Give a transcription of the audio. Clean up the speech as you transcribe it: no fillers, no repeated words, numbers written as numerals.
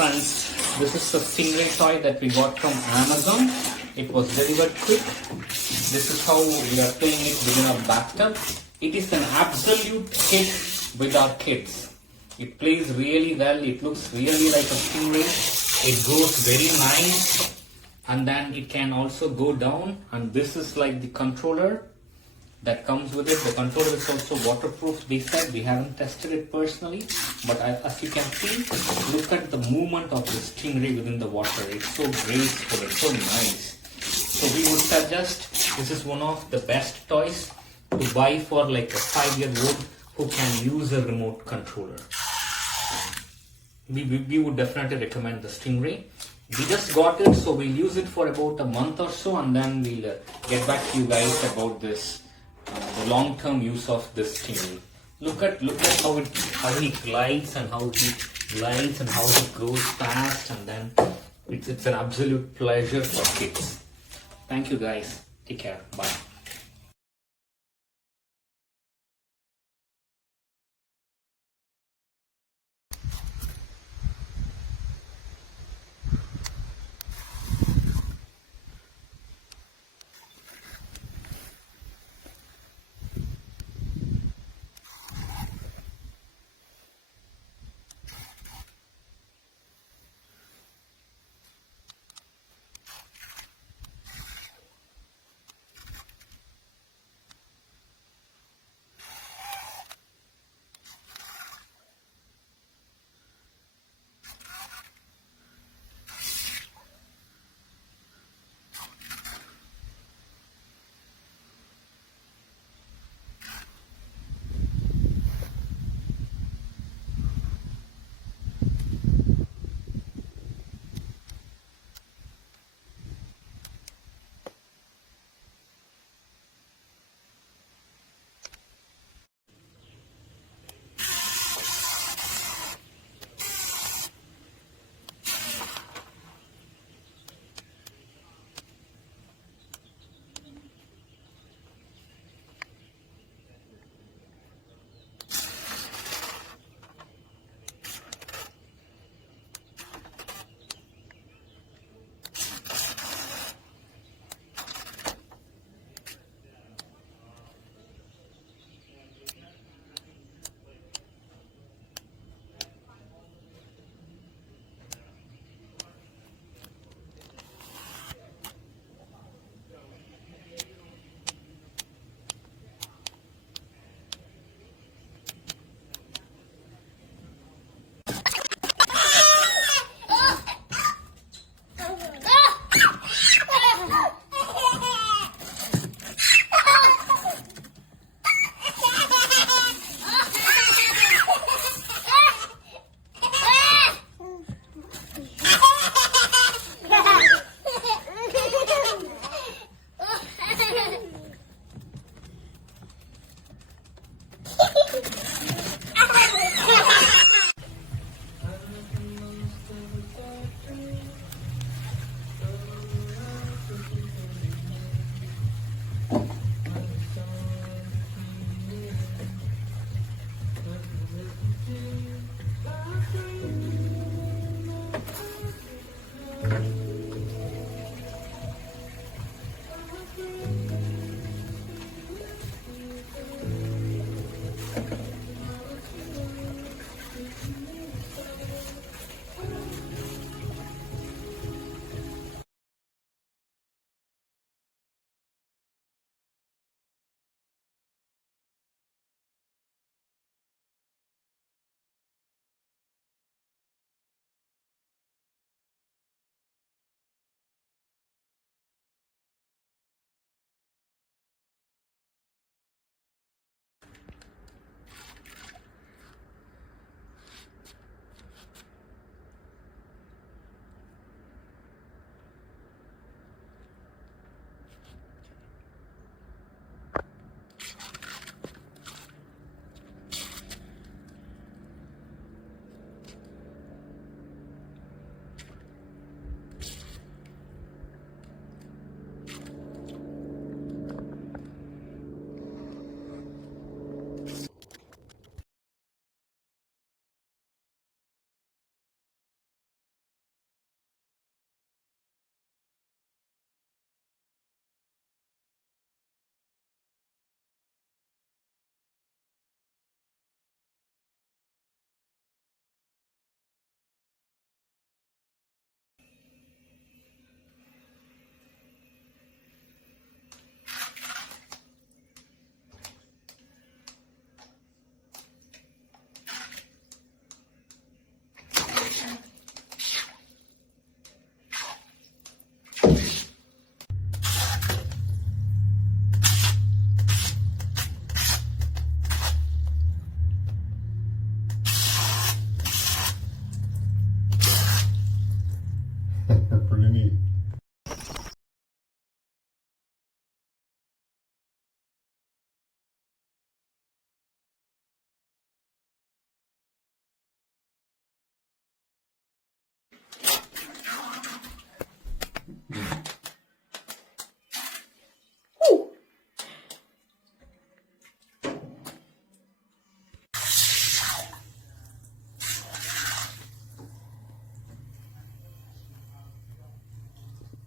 friends, this is the Stingray toy that we got from Amazon. It was delivered quick. This is how we are playing it within our bathtub. It is an absolute hit with our kids. It plays really well. It looks really like a Stingray. It goes very nice, and then it can also go down. And this is like the controller that comes with it. The controller is also waterproof. They said we haven't tested it personally, but as you can see, look at the movement of the Stingray within the water. It's so graceful. It's so nice. So we would suggest this is one of the best toys to buy for like a 5-year-old who can use a remote controller. We would definitely recommend the Stingray. We just got it, so we'll use it for about a month or so, and then we'll get back to you guys about this, the long-term use of this Stingray. Look at how it glides and how it goes fast, and then it's an absolute pleasure for kids. Thank you guys. Take care. Bye. mini